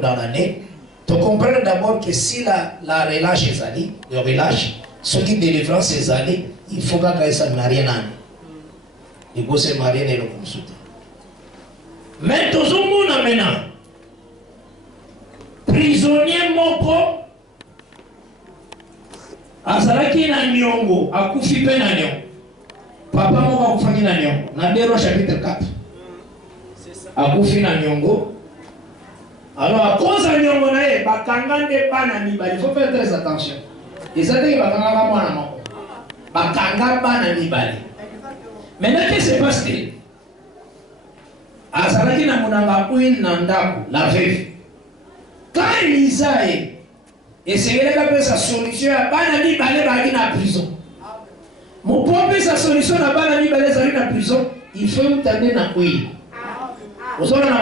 Dans l'année, tu comprends d'abord que si la relâche est allée, le relâche, ce qui délivrance est allée, il faut que ça marie nani. Il faut se marier et le consulter. Mais tout le monde maintenant, prisonnier moko, azalaki na nyongo, akufi pe na nyongo. Papa moko akufaki na nyongo. Na 2 Rois chapitre 4. Akufi na nyongo. Alors à cause de nyongo na ye, bakanga nde bana mibali. Il faut faire très attention. Et ça dit que bakanga ba mwana moko. Bakanga bana mibali. Maintenant qu'est-ce qui se passe-t-il? Azalaki na monanga uine na ndako, la veuve. Quand Elisa essayait de faire sa solution à bana mibali baki na prison. Mon propre sa solution à bana mibali baki na prison, il faut me tendre na uine. Vous avez la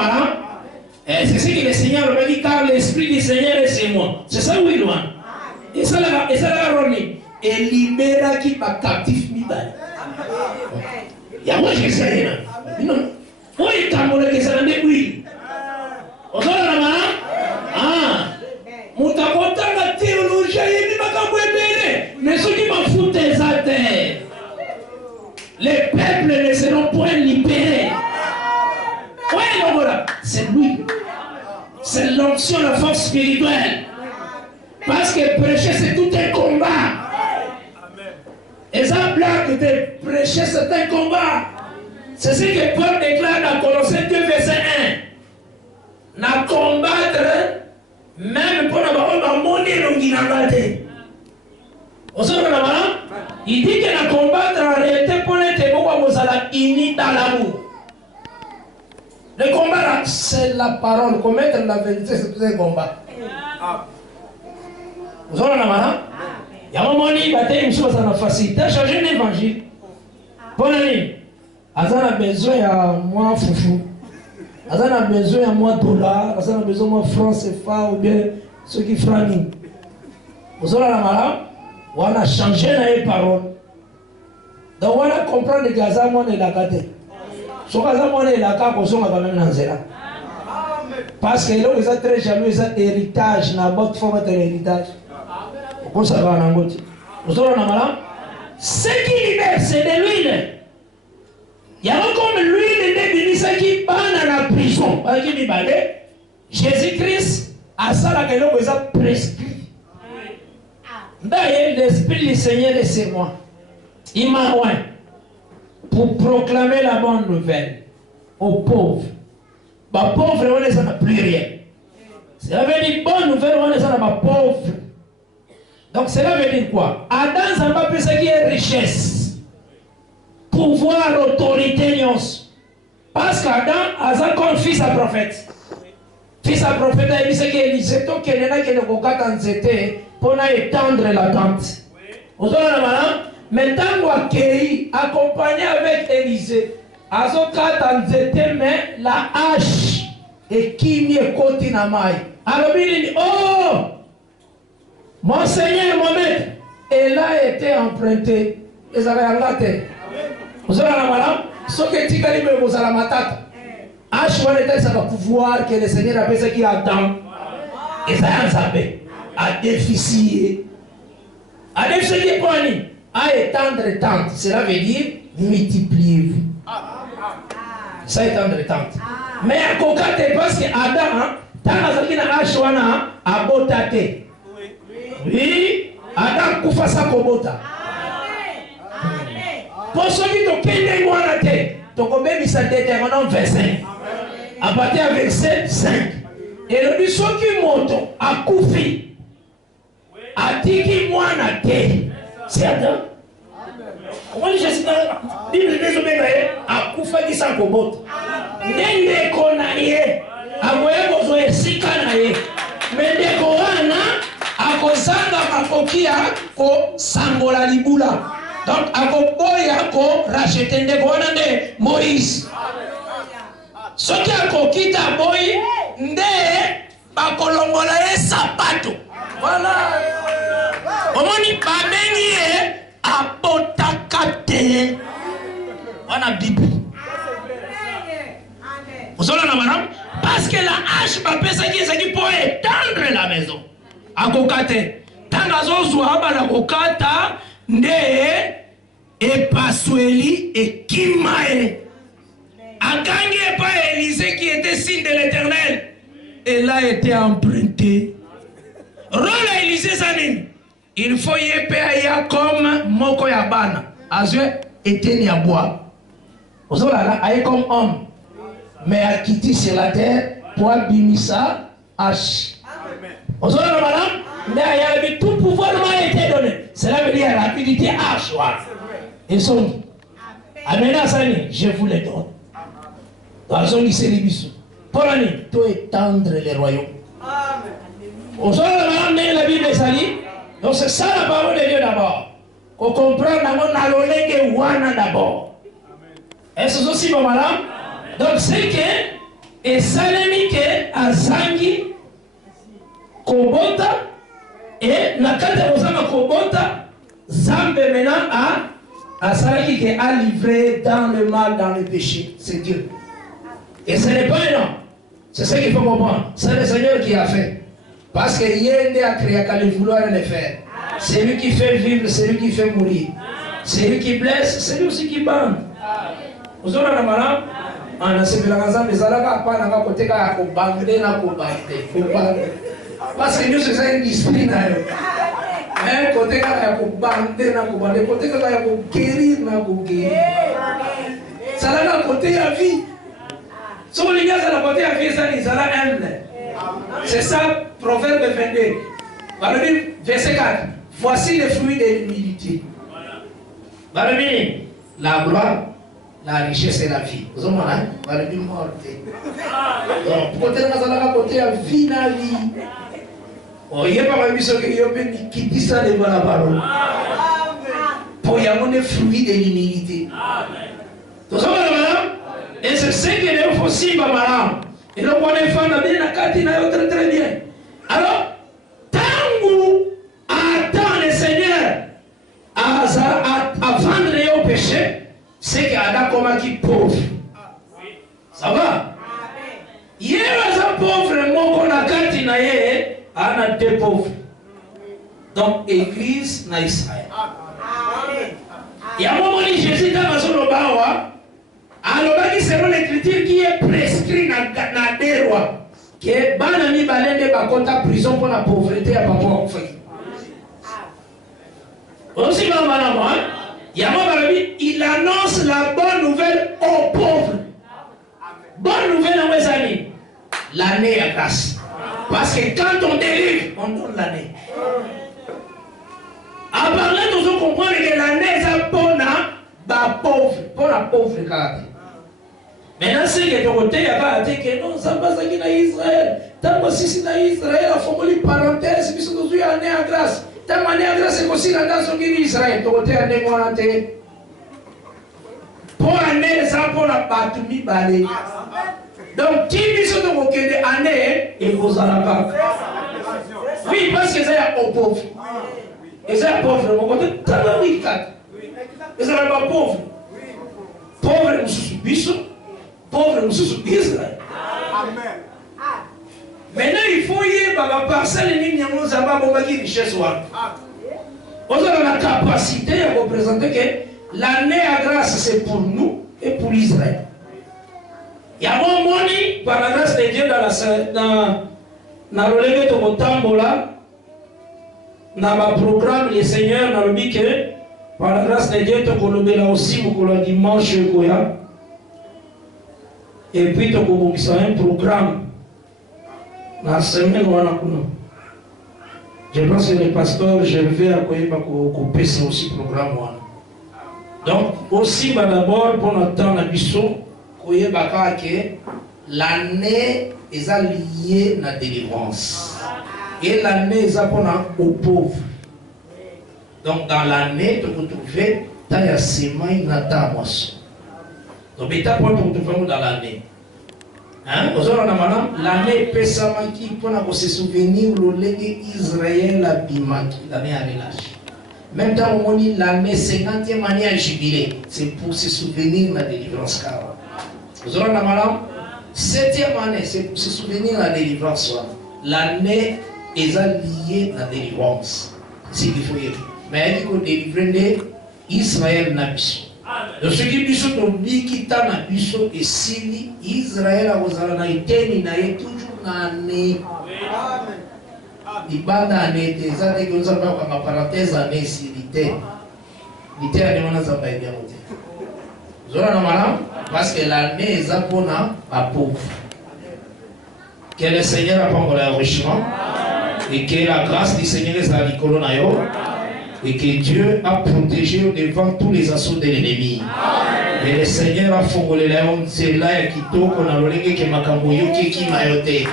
c'est ce que le Seigneur m'a dit, car l'Esprit du Seigneur est sur moi. C'est ça où il doit. Et ça l'a remis. Et libéra qui va captif mibali. Il y a moi qui sais là. Non. Oui, il t'a montré que ça n'a pas eu. Vous avez la main? Ah. Mon tapotant la théologie, il dit pas qu'on mais ceux qui m'en foutent des athées, les peuples ne seront point libérés. Oui, voilà. C'est lui. C'est l'onction, la force spirituelle. Parce que prêcher, c'est tout un combat. Et ça blague de prêcher, c'est un combat. C'est ce que Paul déclare dans Colossiens 2, verset 1. Na combattre, même pour la monnaie, il dit que la combattre en réalité pour être unis dans l'amour. Le combat, c'est la parole. Commettre la vérité, c'est tout un combat. Vous avez la main? Il y a un moment où il y a une chose à la facilité. Changer l'évangile. Bonne année. Azan a besoin de moi foufou. Azan a besoin de moi dollar. Azan a besoin de moi franc CFA ou bien ceux qui frangent. Vous avez la main? On a changé les paroles. Donc on a compris que Azan est la gâté. Ce que est la carte, on va même dans zéro. Parce que là, ils ont très jaloux, ils ont héritage, ils ont forme d'héritage. Pourquoi ça va en Angote? Vous avez la main? Ce qui libère, c'est de l'huile. Il y a comme l'huile de Bénissa qui bat dans la prison. Jésus-Christ a ça là que l'on a prescrit. D'ailleurs, l'Esprit du Seigneur est sur moi. Il m'a oint pour proclamer la bonne nouvelle aux pauvres. Les pauvres, on n'a plus rien. Cela veut dire bonne nouvelle, on est dans les pauvres. Donc cela veut dire quoi? Adam, ça va ce qui est richesse. Pouvoir, autorité, parce qu'Adam a comme fils à prophète. Fils à prophète, il dit que Élisée, tant qu'il y a qui ne peut pas pour étendre la tente. Vous avez la main? Maintenant, on a accompagné avec Élisée. Mais la hache et qui m'y est côté na maille. Alors il dit, oh, mon Seigneur, mon maître, elle a été empruntée. Ils avaient engagé. Vous avez la main? Ce que tu as dit, vous avez la matata. Hache, ça va pouvoir que le Seigneur a fait ce qu'il attend. Et ça a sapé. À déficier. À déficier, à étendre tente. Cela veut dire multiplier-vous. Ça étendre tente. Mais à côté, parce que Adam, tant que na ashwana abotate. Oui, Adam kufa sa kobota. Pour ceux qui te kende ngwana te, to kobebi sa Deutéronome 25. À partir de verset 5. Et le dit ceux qui montent à koufi. A dit qui mwana te. C'est Adam. Comment je suis dans la Bible des Obégaye à koufa qui sa kobota. Nende konaye amoye bozoe sikanaye mende koana akozanga makokia ko sangola libula donc akoboya ko racheter nde koana nde Moïse soki akokita boy nde bakolongola ye sapato voilà omoni babengi ye abotakate wana Bible. Vous avez la madame? Parce que la hache va penser qu'il s'agit pour étendre la maison. À Kokate. Tant que soit la Kokata, ne et Passueli et Kimae. Akangi et pas Élisée qui était signe de l'Éternel. Elle a été empruntée. Rôle à Élisée Zanin. Il faut y payer comme Moko Yabana. Azue était ni à bois. Vous avez comme homme. Mais a quitté sur la terre pour Bimisa H. Vous avez madame? Mais tout pouvoir m'a été donné. Cela veut dire rapidité H. Et son. Amena Sani, je vous le donne. Dans son lycée Libissou. Pour l'année, tout étendre les royaumes. Vous avez madame, la Bible est salie. Donc c'est ça la parole de Dieu d'abord. Qu'on comprenne d'abord wana d'abord. Est-ce que c'est bon madame? Donc c'est que et salemi que azangi kobota et nakata ozanga kobota zambe maintenant a salami que a livré dans le mal, dans le péché. C'est Dieu. Et ce n'est pas un homme. C'est ce qu'il faut comprendre. C'est le Seigneur qui a fait. Parce que Yende a créé qu'à le vouloir le faire. C'est lui qui fait vivre, c'est lui qui fait mourir. C'est lui qui blesse, c'est lui aussi qui bande. Vous avez la malade? On a ce que les Alaka pas dans côté à combattre, na combattre. Parce que nous sommes une discipline. Mais côté à combattre, na combattre. Côté à guérir, na guérir. Ça là côté à vie. Sur les gars, ça la côté à vie, ça les Alaka aiment. C'est ça, Proverbe 22. Verset 4. Voici les fruits de l'humilité. La gloire, la richesse et la vie. Vous avez dit mort. Donc, côté de côté à vie, la vie. Il n'y a pas de chose qui dit ça devant la parole. Pour y avoir des fruits de l'humilité. Vous savez, madame? Et c'est ce que nous faisons aussi, madame. Et donc, on est fan de la cantine très très bien. Alors, tant attend le Seigneur à vendre au péché, c'est qu'il y a comme qui pauvre. Ça va? Hier, les pauvres, mon qu'on a cantine, on a deux pauvres. Donc, église na Israël. Il y a un moment où Jésus dans la zone au bas. Alors, selon l'écriture qui est prescrit dans des rois, que banani balende bakota prison pour la pauvreté à papa en fait. Aussi il annonce la bonne nouvelle aux pauvres. Bonne nouvelle à mes amis. L'année à grâce. Parce que quand on délivre, on donne l'année. À parler, nous devons comprendre que l'année est pour la pauvre caractère. Maintenant, c'est que de côté, il y a pas à dire que non, ça passe qui dans Israël. Tant que si c'est dans Israël, il faut une parenthèse, puis nous avons année à grâce. Tant que année à grâce, c'est aussi la danse qui est Israël. De côté, année montée. Pour année, ça pour la patrie balée. Donc, qui dit ce que de année, il vous en a pas. Oui, parce que c'est aux pauvres. Et c'est pauvre, mon côté, tant que oui, et ça n'est pas pauvre. Pauvre, nous subissons. Pauvre, nous sommes Israël. Amen. Maintenant, il faut y aller par la parcelle et nous avons une richesse. Vous avez la capacité de représenter que l'année à grâce, c'est pour nous et pour Israël. Il y a un moment, par la grâce de Dieu, dans le levé de mon tambola, dans le programme, les seigneurs, dans le but que, par la grâce de Dieu, tu as aussi pour le dimanche. Et puis, tu as un programme. La semaine, je pense que le pasteur, je vais accueillir couper ce aussi programme. Donc, aussi, d'abord, pour notre temps, l'année est liée à la délivrance. Et l'année est aux pauvres. Donc, dans l'année, tu peux trouver ta semaine à ta moisson. Donc, tu peux trouver dans l'année. L'année Pessamaki pour se souvenir de Israël à Bimaki, l'année à relâche. Même temps, on dit l'année 50e année à jubilé, c'est pour se souvenir de la délivrance. Vous aurez la madame 7e année, c'est pour se souvenir de la délivrance. L'année est liée à la délivrance. C'est ce qu'il faut dire. Mais il faut délivrer Israël na biso. Donc ce qui biso to biki ta na biso esili Israël a kozala na eteni na ye toujours na année. Amen. Ibada année te za te konza ba kwa parenthèse année esili te. Nité année wana za ba bien moté. Zora na malam parce que l'année eza pona ba pauvre. Que le Seigneur apporte l'enrichissement et que la grâce du Seigneur est à l'école na yo. Et que Dieu a protégé devant tous les assauts de l'ennemi. Et le Seigneur a formulé la honte, c'est là qui toque, on a l'olé qui m'a camboyé, qui m'a yoté.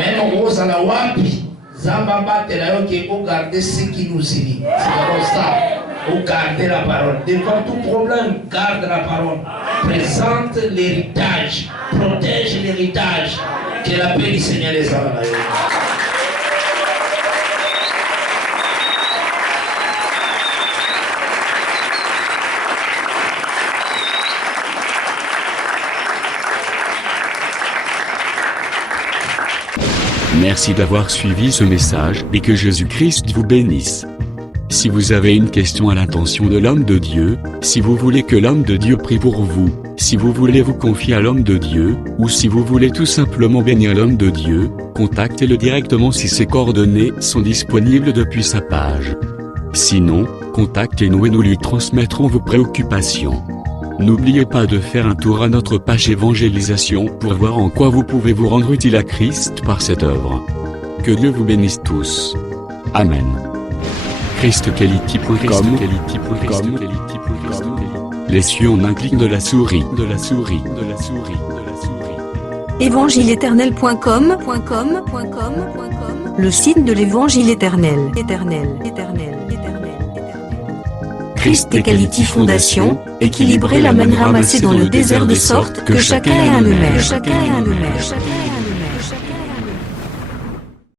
Même en gros, à la wapi, Zamba batte la yo qui faut garder ce qui nous unit. C'est comme ça. Faut garder la parole. Devant tout problème, garde la parole. Présente l'héritage. Protège l'héritage. Que la paix du Seigneur les a. Merci d'avoir suivi ce message et que Jésus-Christ vous bénisse. Si vous avez une question à l'intention de l'homme de Dieu, si vous voulez que l'homme de Dieu prie pour vous, si vous voulez vous confier à l'homme de Dieu, ou si vous voulez tout simplement bénir l'homme de Dieu, contactez-le directement si ses coordonnées sont disponibles depuis sa page. Sinon, contactez-nous et nous lui transmettrons vos préoccupations. N'oubliez pas de faire un tour à notre page évangélisation pour voir en quoi vous pouvez vous rendre utile à Christ par cette œuvre. Que Dieu vous bénisse tous. Amen. ChristQuality.com. Les cieux en un clic de la souris. Évangile-éternel.com, le site de l'évangile éternel. Christ et Quality Fondation, équilibrer la manne ramassée dans le désert de sorte que chacun ait un le maire.